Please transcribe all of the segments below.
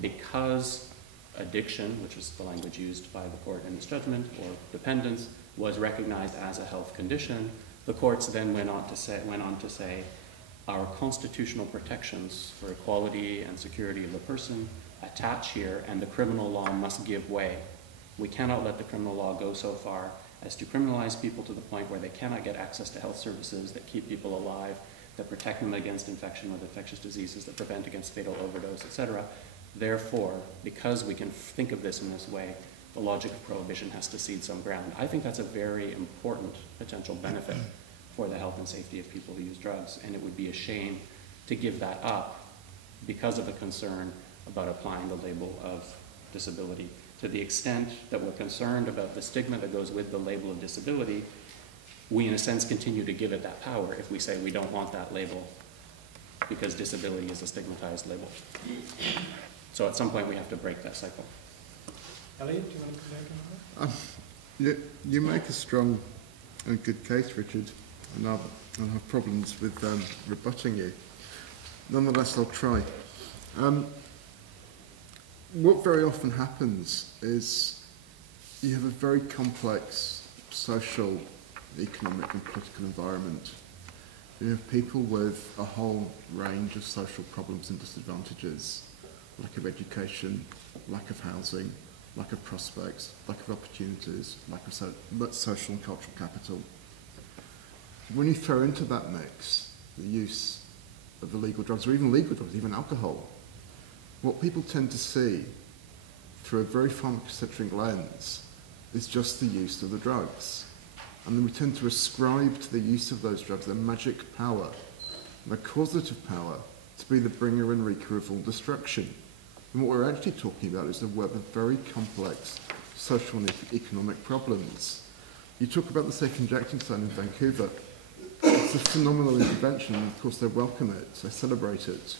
because addiction, which is the language used by the court in this judgment, or dependence, was recognized as a health condition, the courts then went on to say our constitutional protections for equality and security of the person attach here, and the criminal law must give way. We cannot let the criminal law go so far as to criminalize people to the point where they cannot get access to health services that keep people alive, that protect them against infection with infectious diseases, that prevent against fatal overdose, etc. Therefore, because we can think of this in this way, the logic of prohibition has to cede some ground. I think that's a very important potential benefit for the health and safety of people who use drugs, and it would be a shame to give that up because of a concern about applying the label of disability. To the extent that we're concerned about the stigma that goes with the label of disability, we in a sense continue to give it that power if we say we don't want that label because disability is a stigmatized label. So at some point we have to break that cycle. Elliot, do you want to come back on that? You make a strong and good case, Richard, and I'll have problems with rebutting you. Nonetheless, I'll try. What very often happens is you have a very complex social, economic and political environment. You have people with a whole range of social problems and disadvantages, lack of education, lack of housing, lack of prospects, lack of opportunities, lack of social and cultural capital. When you throw into that mix the use of illegal drugs, or even legal drugs, even alcohol, what people tend to see through a very pharmacocentric lens is just the use of the drugs. And then we tend to ascribe to the use of those drugs a magic power, and a causative power to be the bringer and wreaker of all destruction. And what we're actually talking about is a web of very complex social and economic problems. You talk about the safe injecting zone in Vancouver. It's a phenomenal intervention, and of course they welcome it, they celebrate it.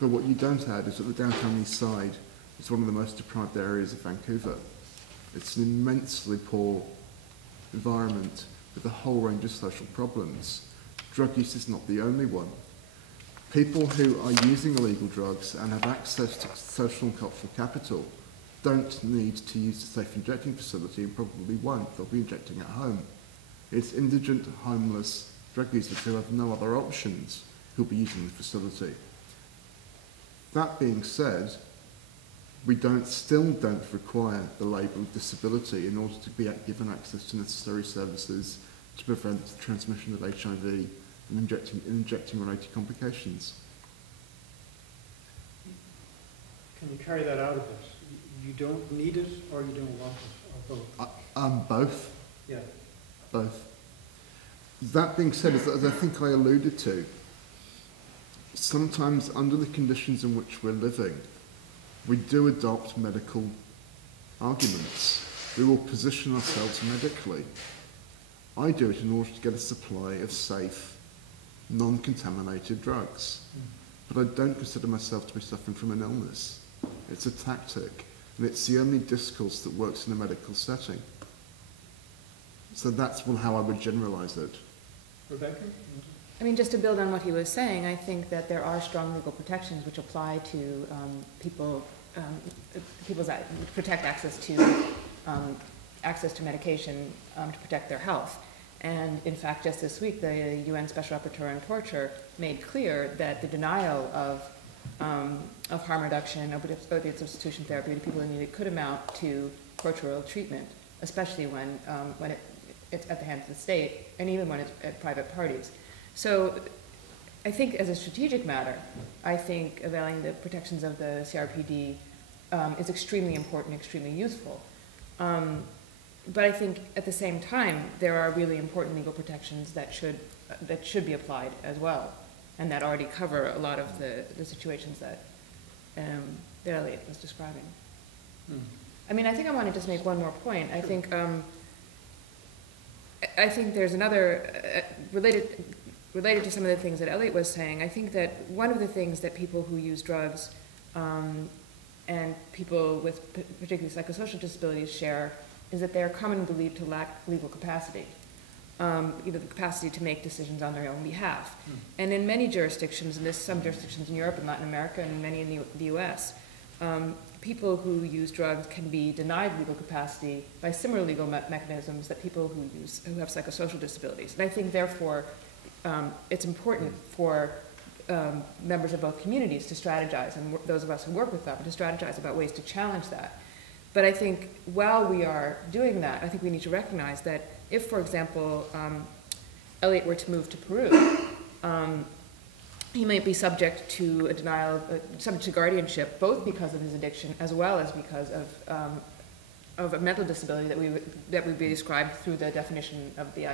But what you don't add is that the downtown east side is one of the most deprived areas of Vancouver. It's an immensely poor environment with a whole range of social problems. Drug use is not the only one. People who are using illegal drugs and have access to social and cultural capital don't need to use the safe injecting facility and probably won't. They'll be injecting at home. It's indigent, homeless drug users who have no other options who'll be using the facility. That being said, we still don't require the label of disability in order to be given access to necessary services to prevent the transmission of HIV and injecting related complications. Can you carry that out a bit? You don't need it or you don't want it, or both? Both. Yeah. Both. That being said, as I think I alluded to, sometimes under the conditions in which we're living, we do adopt medical arguments. We will position ourselves medically. I do it in order to get a supply of safe, non-contaminated drugs. But I don't consider myself to be suffering from an illness. It's a tactic, and it's the only discourse that works in a medical setting. So that's how I would generalise it. Rebecca? I mean, just to build on what he was saying, I think that there are strong legal protections which apply to protect access to medication to protect their health. And in fact, just this week, the UN Special Rapporteur on Torture made clear that the denial of harm reduction, opiate substitution therapy to people who need it could amount to tortural treatment, especially when it's at the hands of the state, and even when it's at private parties. So I think as a strategic matter, I think availing the protections of the CRPD is extremely important, extremely useful. But I think at the same time, there are really important legal protections that should be applied as well, and that already cover a lot of the situations that Elliot was describing. I mean, I think I want to just make one more point. I think there's another related to some of the things that Elliot was saying. I think that one of the things that people who use drugs and people with particularly psychosocial disabilities share is that they are commonly believed to lack legal capacity, either the capacity to make decisions on their own behalf. And in many jurisdictions, and there's some jurisdictions in Europe and Latin America and many in the US, people who use drugs can be denied legal capacity by similar legal mechanisms that people who have psychosocial disabilities. And I think, therefore, it's important for members of both communities to strategize, and those of us who work with them, to strategize about ways to challenge that. But I think while we are doing that, I think we need to recognize that if, for example, Elliot were to move to Peru, he might be subject to a denial, subject to guardianship, both because of his addiction as well as because of a mental disability that would be described through the definition of the,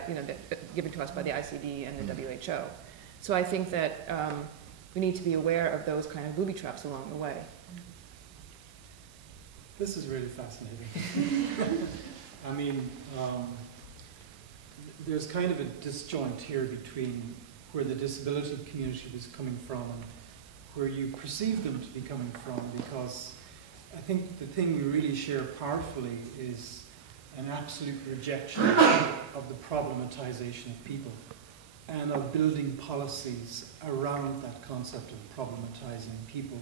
given to us by the ICD and the WHO. So I think that we need to be aware of those kind of booby traps along the way. This is really fascinating. I mean, there's kind of a disjoint here between where the disability community was coming from and where you perceive them to be coming from, because I think the thing we really share powerfully is an absolute rejection of the problematization of people and of building policies around that concept of problematizing people.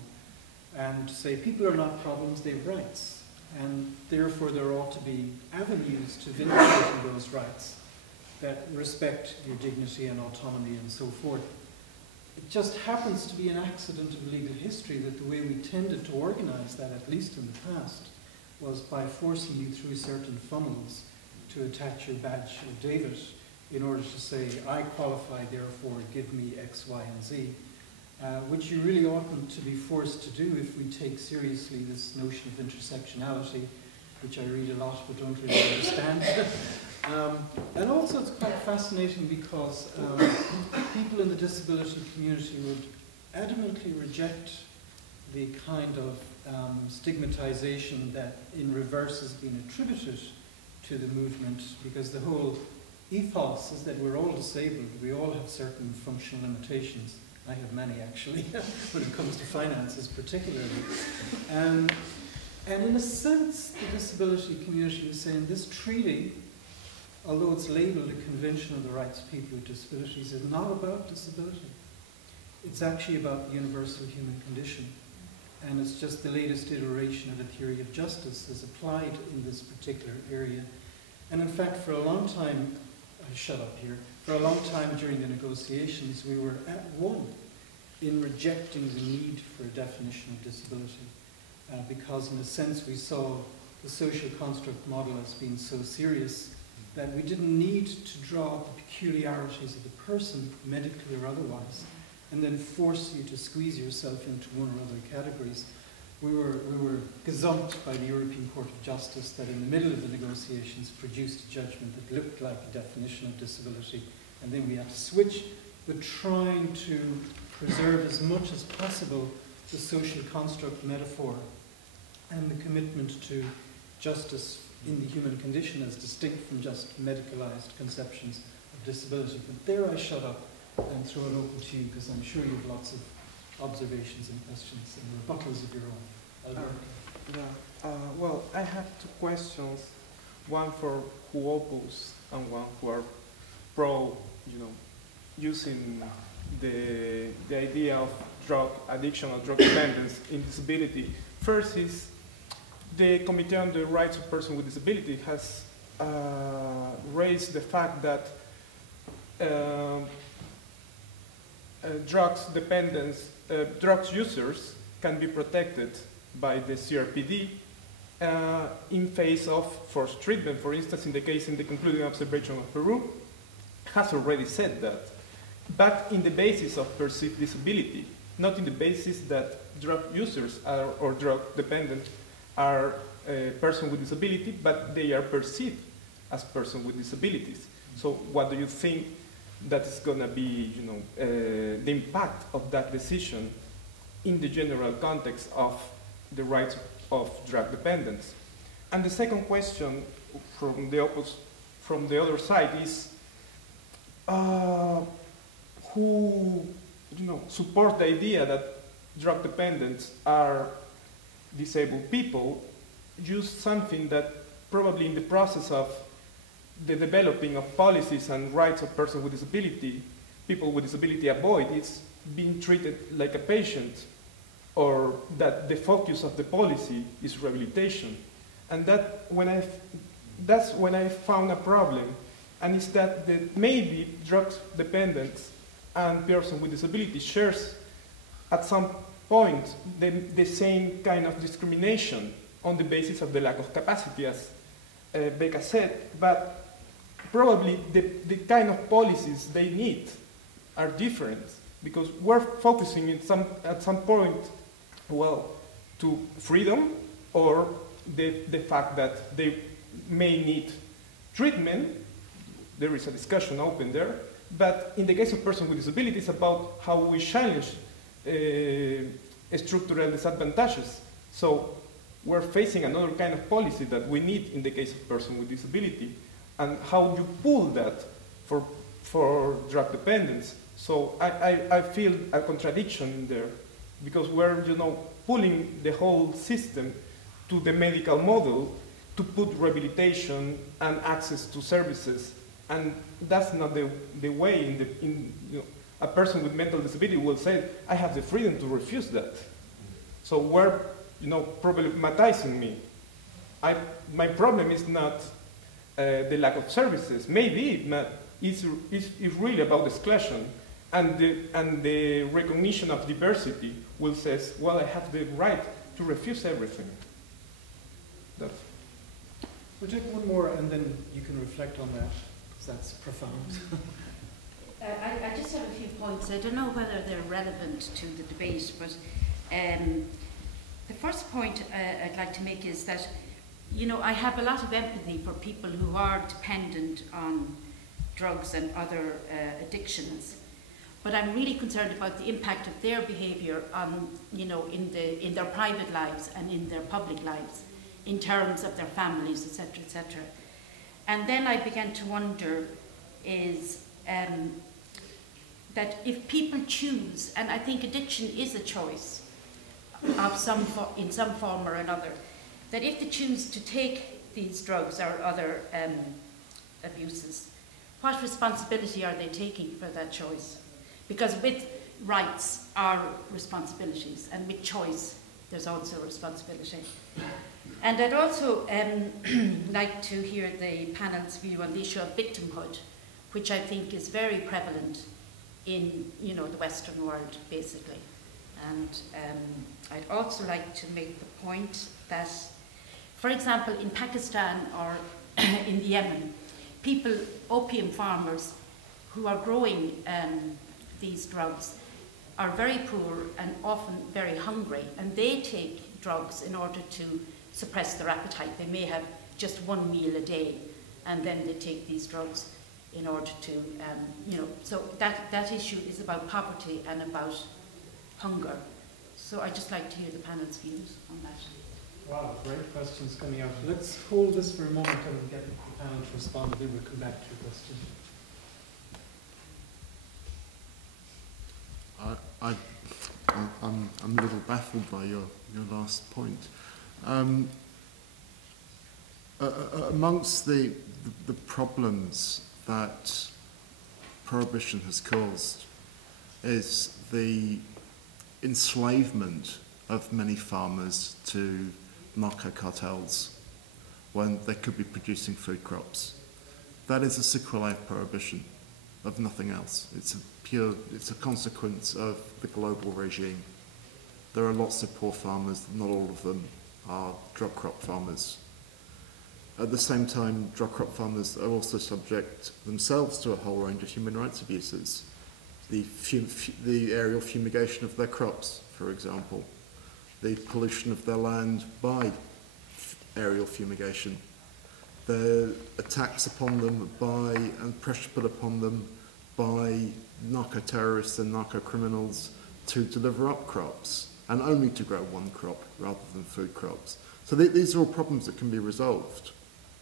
And to say people are not problems, they have rights. And therefore there ought to be avenues to vindicating those rights that respect your dignity and autonomy and so forth. It just happens to be an accident of legal history that the way we tended to organize that, at least in the past, was by forcing you through certain funnels to attach your badge of David in order to say, I qualify, therefore give me X, Y, and Z, which you really oughtn't to be forced to do if we take seriously this notion of intersectionality, which I read a lot but don't really understand. And also it's quite fascinating because people in the disability community would adamantly reject the kind of stigmatization that in reverse has been attributed to the movement, because the whole ethos is that we're all disabled, we all have certain functional limitations. I have many actually, when it comes to finances particularly. And in a sense, the disability community is saying this treaty, although it's labeled a Convention on the Rights of People with Disabilities, is not about disability. It's actually about the universal human condition. And it's just the latest iteration of a theory of justice as applied in this particular area. And in fact, for a long time, shut up here, for a long time during the negotiations, we were at one in rejecting the need for a definition of disability. Because in a sense we saw the social construct model as being so serious that we didn't need to draw the peculiarities of the person, medically or otherwise, and then force you to squeeze yourself into one or other categories. We were gazumped by the European Court of Justice that in the middle of the negotiations produced a judgment that looked like a definition of disability, and then we had to switch, but trying to preserve as much as possible the social construct metaphor and the commitment to justice in the human condition as distinct from just medicalized conceptions of disability. But there I shut up and throw it open to you, because I'm sure you have lots of observations and questions and rebuttals of your own. Well, I have two questions, one for who oppose and one who are pro, using the idea of drug addiction or drug dependence in disability. First is the Committee on the Rights of Persons with Disability has raised the fact that drugs users can be protected by the CRPD in face of forced treatment. For instance, in the concluding observation of Peru, has already said that, but in the basis of perceived disability, not in the basis that drug users or drug dependent are a person with disability, but they are perceived as persons with disabilities. So what do you think that is going to be, the impact of that decision in the general context of the rights of drug dependence? And the second question from the other side is, who support the idea that drug dependents are disabled people, use something that probably in the process of the developing of policies and rights of persons with disability, people with disability avoid, is being treated like a patient or that the focus of the policy is rehabilitation. And that's when I found a problem, and it's that maybe drug dependence and person with disability shares at some point the same kind of discrimination on the basis of the lack of capacity, as Becca said, but probably the kind of policies they need are different, because we're focusing at some point, well, to freedom or the fact that they may need treatment. There is a discussion open there, but in the case of persons with disabilities, about how we challenge structural disadvantages. So we're facing another kind of policy that we need in the case of persons with disability, and how you pull that for drug dependence. So I feel a contradiction in there, because we're pulling the whole system to the medical model to put rehabilitation and access to services, and that's not the way. A person with mental disability will say, I have the freedom to refuse that. So we're problematizing me. My problem is not the lack of services. Maybe it's really about exclusion, and the recognition of diversity will say, well, I have the right to refuse everything. We'll take one more, and then you can reflect on that, because that's profound. I just have a few points. I don't know whether they're relevant to the debate, but the first point I'd like to make is that, I have a lot of empathy for people who are dependent on drugs and other addictions, but I'm really concerned about the impact of their behaviour on, in their private lives and in their public lives, in terms of their families, etc., etc. And then I began to wonder is that if people choose, and I think addiction is a choice of in some form or another, that if they choose to take these drugs or other abuses, what responsibility are they taking for that choice? Because with rights are responsibilities, and with choice there's also responsibility. And I'd also like to hear the panel's view on the issue of victimhood, which I think is very prevalent in the Western world, basically. And I'd also like to make the point that, for example, in Pakistan or in Yemen, opium farmers who are growing these drugs are very poor and often very hungry, and they take drugs in order to suppress their appetite. They may have just one meal a day, and then they take these drugs in order to, so that issue is about poverty and about hunger. So I'd just like to hear the panel's views on that. Wow, great questions coming out. Let's hold this for a moment and get the panel to respond, and then we'll come back to your question. I'm a little baffled by your last point. Amongst the problems that prohibition has caused is the enslavement of many farmers to narco cartels when they could be producing food crops. That is a sequelae of prohibition, of nothing else. It's a consequence of the global regime. There are lots of poor farmers, not all of them are drug crop farmers. At the same time, drug crop farmers are also subject themselves to a whole range of human rights abuses. The aerial fumigation of their crops, for example, the pollution of their land by aerial fumigation, the attacks upon them and pressure put upon them by narco-terrorists and narco-criminals to deliver up crops, and only to grow one crop rather than food crops. So these are all problems that can be resolved,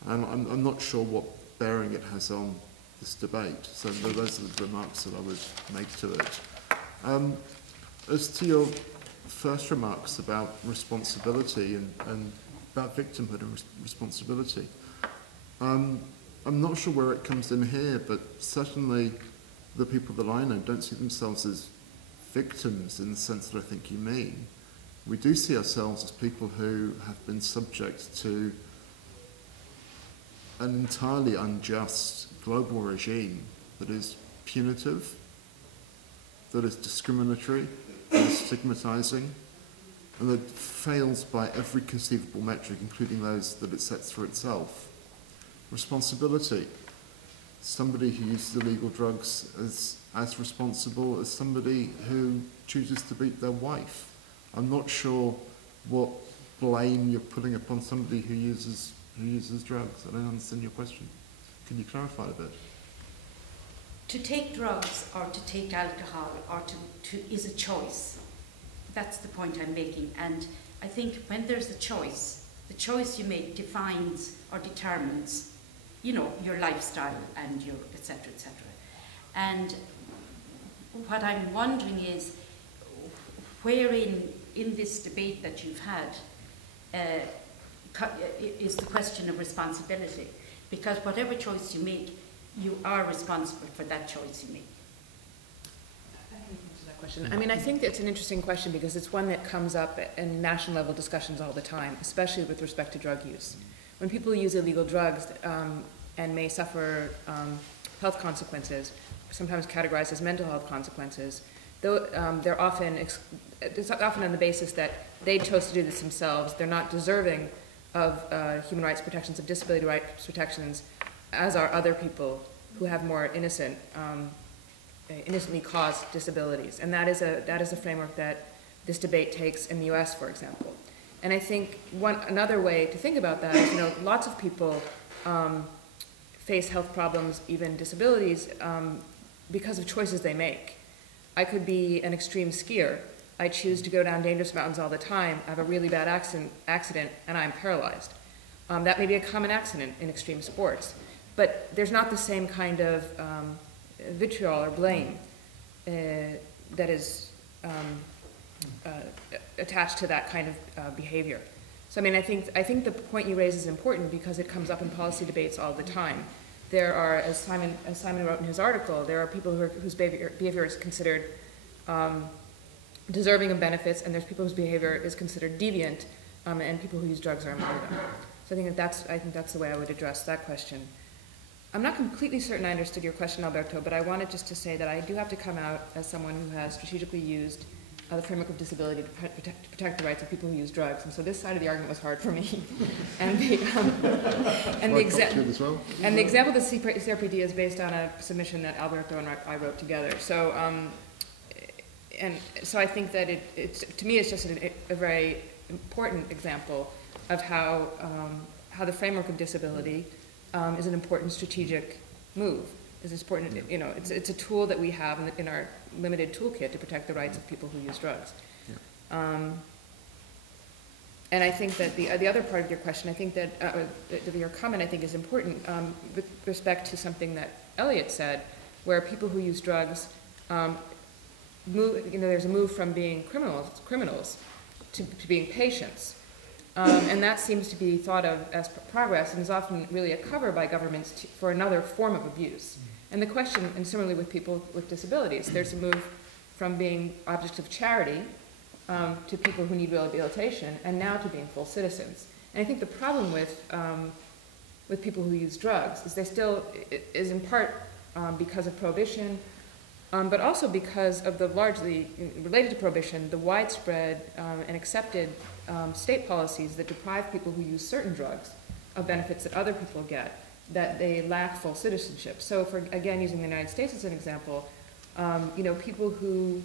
and I'm not sure what bearing it has on this debate. So those are the remarks that I would make to it. As to your first remarks about responsibility and about victimhood and responsibility, I'm not sure where it comes in here, but certainly the people that I know don't see themselves as victims in the sense that I think you mean. We do see ourselves as people who have been subject to an entirely unjust global regime that is punitive, that is discriminatory, that is stigmatizing, and that fails by every conceivable metric, including those that it sets for itself. Responsibility. Somebody who uses illegal drugs is as responsible as somebody who chooses to beat their wife. I'm not sure what blame you're putting upon somebody who uses drugs. I don't understand your question. Can you clarify a bit? To take drugs or to take alcohol or is a choice. That's the point I'm making. And I think when there's a choice, the choice you make defines or determines, you know, your lifestyle and your et cetera, et cetera. And what I'm wondering is, wherein in this debate that you've had is the question of responsibility. Because whatever choice you make, you are responsible for that choice you make. I mean, I think it's an interesting question because it's one that comes up in national level discussions all the time, especially with respect to drug use. When people use illegal drugs and may suffer health consequences, sometimes categorized as mental health consequences, though they're often it's often on the basis that they chose to do this themselves. They're not deserving of human rights protections, of disability rights protections, as are other people who have more innocently caused disabilities. And that is a framework that this debate takes in the US, for example. And I think another way to think about that is, you know, lots of people face health problems, even disabilities, because of choices they make. I could be an extreme skier. I choose to go down dangerous mountains all the time. I have a really bad accident and I'm paralyzed. That may be a common accident in extreme sports. But there's not the same kind of vitriol or blame that is attached to that kind of behavior. So I mean, I think the point you raise is important because it comes up in policy debates all the time. There are, as Simon wrote in his article, there are people whose behavior is considered deserving of benefits, and there's people whose behavior is considered deviant, and people who use drugs are among them. So I think that's the way I would address that question. I'm not completely certain I understood your question, Alberto, but I wanted just to say that I do have to come out as someone who has strategically used the framework of disability to protect the rights of people who use drugs. And so this side of the argument was hard for me. And the example of the CRPD is based on a submission that Alberto and I wrote together. So, and so I think that to me, it's just a very important example of how the framework of disability is an important strategic move. Is important, you know, it's a tool that we have in our limited toolkit to protect the rights of people who use drugs. Yeah. And I think that the other part of your question, I think that your comment, I think, is important with respect to something that Elliot said, where people who use drugs move. You know, there's a move from being criminals to being patients. And that seems to be thought of as progress and is often really a cover by governments for another form of abuse. And the question, and similarly with people with disabilities, there's a move from being objects of charity to people who need rehabilitation, and now to being full citizens. And I think the problem with people who use drugs is is in part because of prohibition, but also because of the largely, related to prohibition, the widespread and accepted state policies that deprive people who use certain drugs of benefits that other people get, that they lack full citizenship. So for, again, using the United States as an example, you know, people who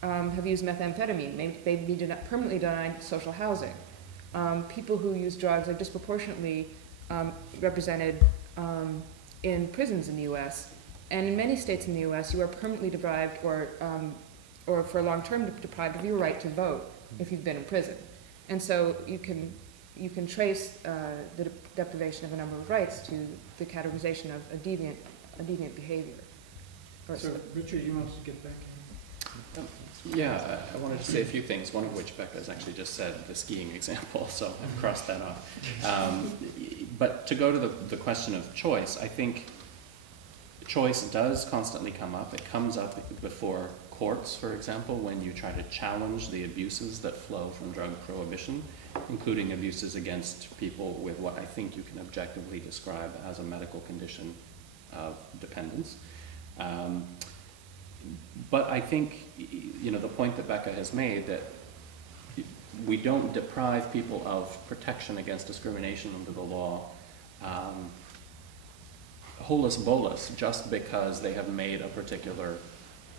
have used methamphetamine may be permanently denied social housing. People who use drugs are disproportionately represented in prisons in the US. And in many states in the US, you are permanently deprived or for long term deprived of your right to vote if you've been in prison. And so you can trace the deprivation of a number of rights to the categorization of a deviant behavior. So, Richard, you wanted to get back in? Yeah, I wanted to say a few things, one of which Becca has actually just said, the skiing example, so I've crossed that off. But to go to the question of choice, I think choice does constantly come up. It comes up before courts, for example, when you try to challenge the abuses that flow from drug prohibition, including abuses against people with what I think you can objectively describe as a medical condition of dependence. But I think, you know, the point that Becca has made, that we don't deprive people of protection against discrimination under the law holus bolus just because they have made a particular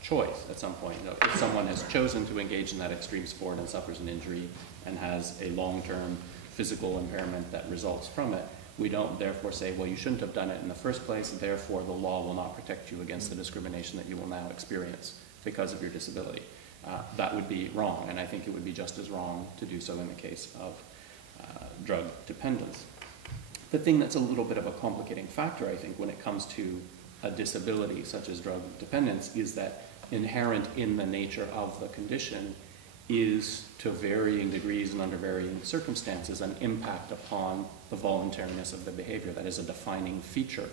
choice at some point. You know, if someone has chosen to engage in that extreme sport and suffers an injury and has a long-term physical impairment that results from it, we don't therefore say, well, you shouldn't have done it in the first place, therefore the law will not protect you against the discrimination that you will now experience because of your disability. That would be wrong, and I think it would be just as wrong to do so in the case of drug dependence. The thing that's a little bit of a complicating factor, I think, when it comes to a disability such as drug dependence is that inherent in the nature of the condition is, to varying degrees and under varying circumstances, an impact upon the voluntariness of the behavior. That is a defining feature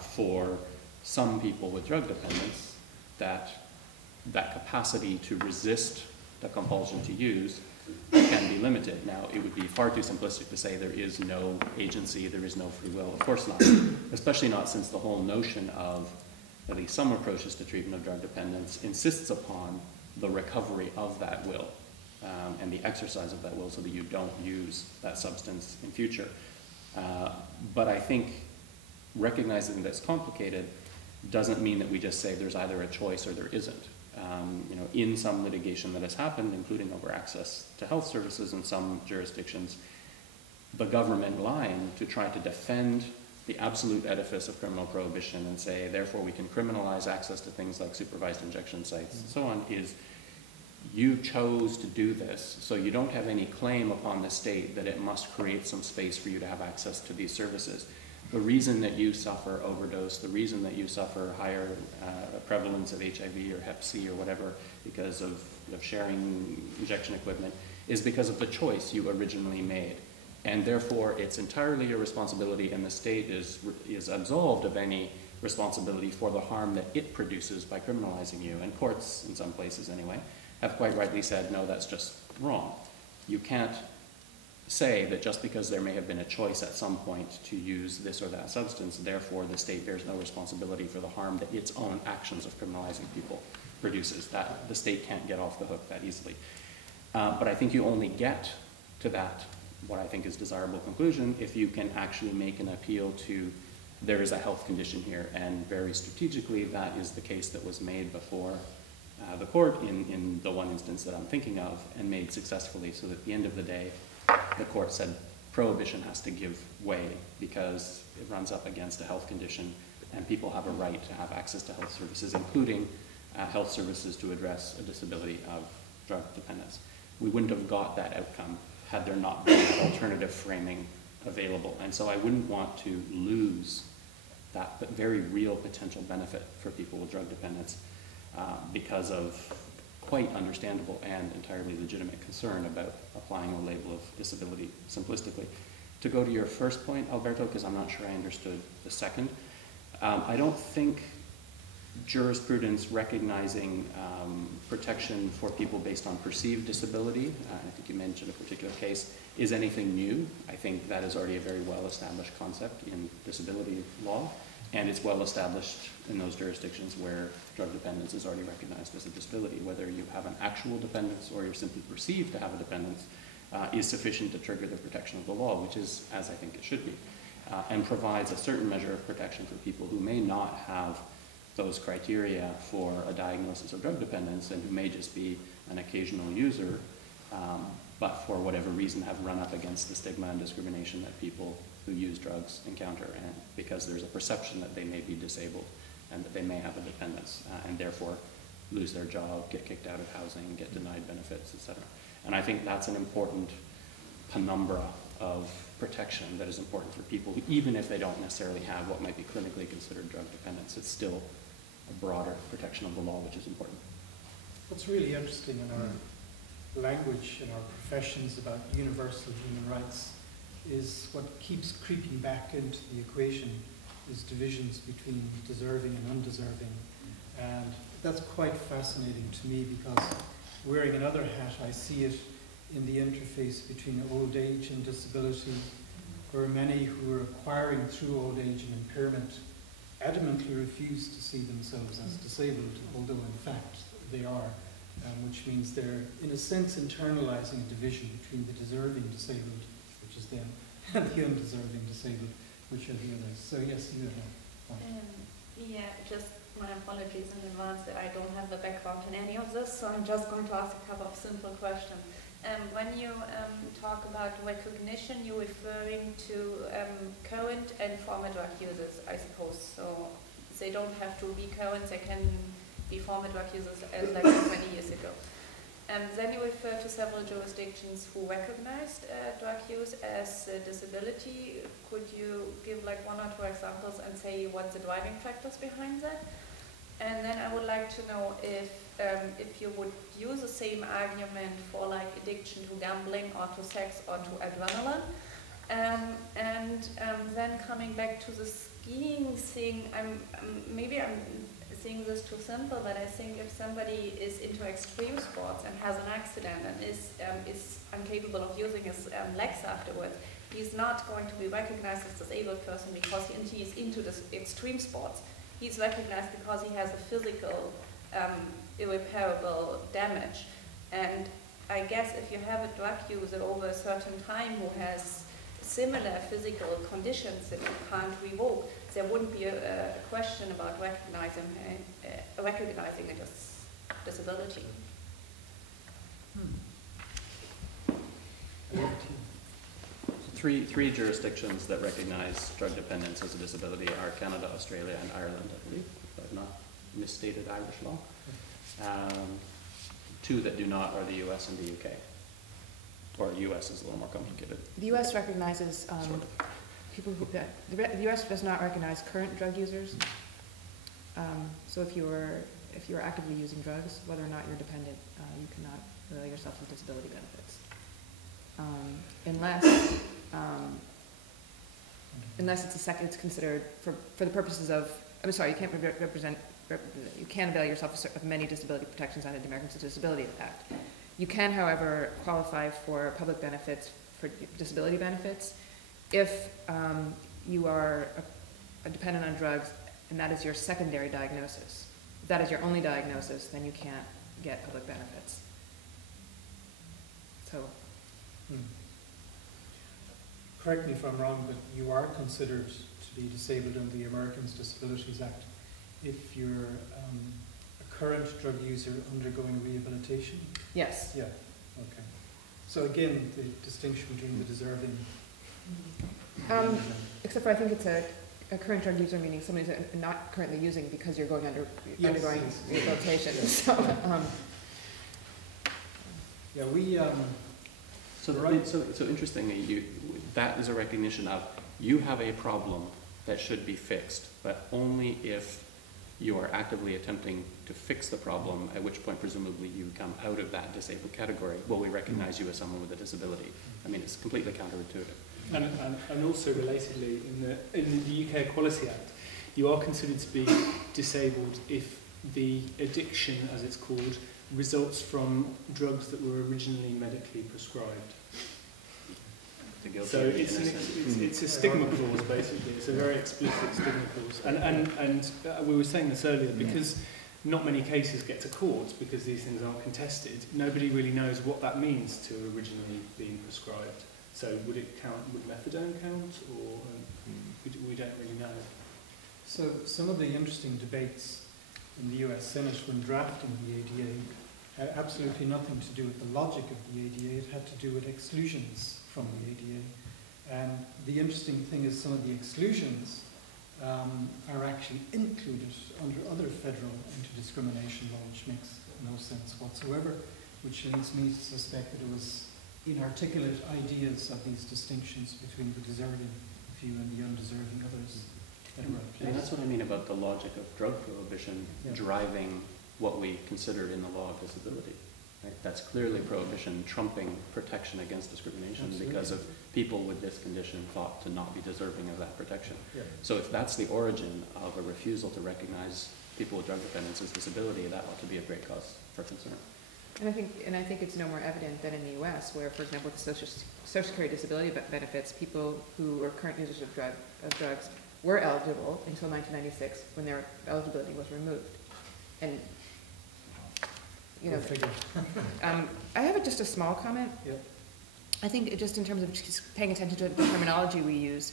for some people with drug dependence, that capacity to resist the compulsion to use can be limited. Now, it would be far too simplistic to say there is no agency, there is no free will. Of course not, especially not since the whole notion of, at least some approaches to treatment of drug dependence, insists upon the recovery of that will and the exercise of that will so that you don't use that substance in future. But I think recognizing that it's complicated doesn't mean that we just say there's either a choice or there isn't. You know, in some litigation that has happened, including over access to health services in some jurisdictions, the government line to try to defend the absolute edifice of criminal prohibition and say, therefore we can criminalize access to things like supervised injection sites and so on, is you chose to do this, so you don't have any claim upon the state that it must create some space for you to have access to these services. The reason that you suffer overdose, the reason that you suffer higher prevalence of HIV or Hep C or whatever because of sharing injection equipment is because of the choice you originally made. And therefore, it's entirely your responsibility, and the state is absolved of any responsibility for the harm that it produces by criminalizing you. And courts, in some places anyway, have quite rightly said, no, that's just wrong. You can't say that just because there may have been a choice at some point to use this or that substance, therefore the state bears no responsibility for the harm that its own actions of criminalizing people produces. That the state can't get off the hook that easily. But I think you only get to that, what I think is desirable conclusion, if you can actually make an appeal to, there is a health condition here, and very strategically that is the case that was made before the court in the one instance that I'm thinking of, and made successfully, so that at the end of the day the court said prohibition has to give way because it runs up against a health condition and people have a right to have access to health services, including health services to address a disability of drug dependence. We wouldn't have got that outcome had there not been alternative framing available. And so I wouldn't want to lose that very real potential benefit for people with drug dependence because of quite understandable and entirely legitimate concern about applying a label of disability simplistically. To go to your first point, Alberto, because I'm not sure I understood the second, I don't think jurisprudence recognizing protection for people based on perceived disability, I think you mentioned a particular case, is anything new. I think that is already a very well-established concept in disability law, and it's well established in those jurisdictions where drug dependence is already recognized as a disability. Whether you have an actual dependence or you're simply perceived to have a dependence is sufficient to trigger the protection of the law, which is as I think it should be, and provides a certain measure of protection for people who may not have those criteria for a diagnosis of drug dependence and who may just be an occasional user, but for whatever reason have run up against the stigma and discrimination that people who use drugs encounter, and because there's a perception that they may be disabled and that they may have a dependence and therefore lose their job, get kicked out of housing, get denied benefits, etc. And I think that's an important penumbra of protection that is important for people who, even if they don't necessarily have what might be clinically considered drug dependence, it's still a broader protection of the law, which is important. What's really interesting in our language, in our professions about universal human rights, is what keeps creeping back into the equation is divisions between deserving and undeserving. And that's quite fascinating to me, because wearing another hat, I see it in the interface between old age and disability, where many who are acquiring through old age and impairment adamantly refuse to see themselves as disabled, although in fact they are, which means they're in a sense internalizing a division between the deserving disabled, which is them, and the undeserving disabled, which are the others. So yes, you have a point. Yeah, just my apologies in advance that I don't have the background in any of this, so I'm just going to ask a couple of simple questions. When you talk about recognition, you're referring to current and former drug users, I suppose. So they don't have to be current, they can be former drug users as like 20 years ago. Then you refer to several jurisdictions who recognized drug use as a disability. Could you give like one or two examples and say what the driving factors behind that? And then I would like to know if you would use the same argument for like addiction to gambling or to sex or to adrenaline. Then coming back to the skiing thing, maybe I'm seeing this too simple, but I think if somebody is into extreme sports and has an accident and is incapable of using his legs afterwards, he's not going to be recognized as a disabled person because he is into this extreme sports. He's recognized because he has a physical, irreparable damage. And I guess if you have a drug user over a certain time who has similar physical conditions that you can't revoke, there wouldn't be a question about recognizing a disability. Three jurisdictions that recognize drug dependence as a disability are Canada, Australia, and Ireland, I believe, if I've not misstated Irish law. Two that do not are the US and the UK. Or US is a little more complicated. The U.S. recognizes people who, the U.S. does not recognize current drug users. So if you are actively using drugs, whether or not you're dependent, you cannot avail yourself of disability benefits. Unless it's considered for the purposes of, I'm sorry, you can't you can avail yourself of many disability protections under the Americans with Disabilities Act. You can, however, qualify for public benefits, for disability benefits, if you are a dependent on drugs and that is your secondary diagnosis. If that is your only diagnosis, then you can't get public benefits. So. Correct me if I'm wrong, but you are considered to be disabled under the Americans with Disabilities Act if you're a current drug user undergoing rehabilitation? Yes. Yeah, okay. So again, the distinction between the deserving... except for I think it's a current drug user, meaning somebody who's not currently using because you're going undergoing rehabilitation. So, yeah, we... So interestingly, that is a recognition of you have a problem that should be fixed, but only if you are actively attempting to fix the problem, at which point presumably you come out of that disabled category. Will we recognize you as someone with a disability? I mean, it's completely counterintuitive. And also relatedly, in the UK Equality Act, you are considered to be disabled if the addiction, as it's called, results from drugs that were originally medically prescribed. So it's a stigma clause, basically. It's a very explicit stigma clause. And we were saying this earlier, because not many cases get to court because these things aren't contested, nobody really knows what that means to originally being prescribed. So would it count, would methadone count, or we don't really know. So some of the interesting debates in the US Senate when drafting the ADA had absolutely nothing to do with the logic of the ADA. It had to do with exclusions from the ADA. And the interesting thing is some of the exclusions are actually included under other federal anti-discrimination law, which makes no sense whatsoever, which leads me to suspect that it was inarticulate ideas of these distinctions between the deserving few and the undeserving others that were at play. And that's what I mean about the logic of drug prohibition driving what we considered in the law of disability. Right? That's clearly prohibition trumping protection against discrimination because of people with this condition thought to not be deserving of that protection. Yeah. So if that's the origin of a refusal to recognize people with drug dependence as disability, that ought to be a great cause for concern. And I think it's no more evident than in the U.S., where, for example, with Social Security disability benefits, people who are current users of drugs were eligible until 1996, when their eligibility was removed. And you know, I have just a small comment. Yep. I think just in terms of just paying attention to the terminology we use,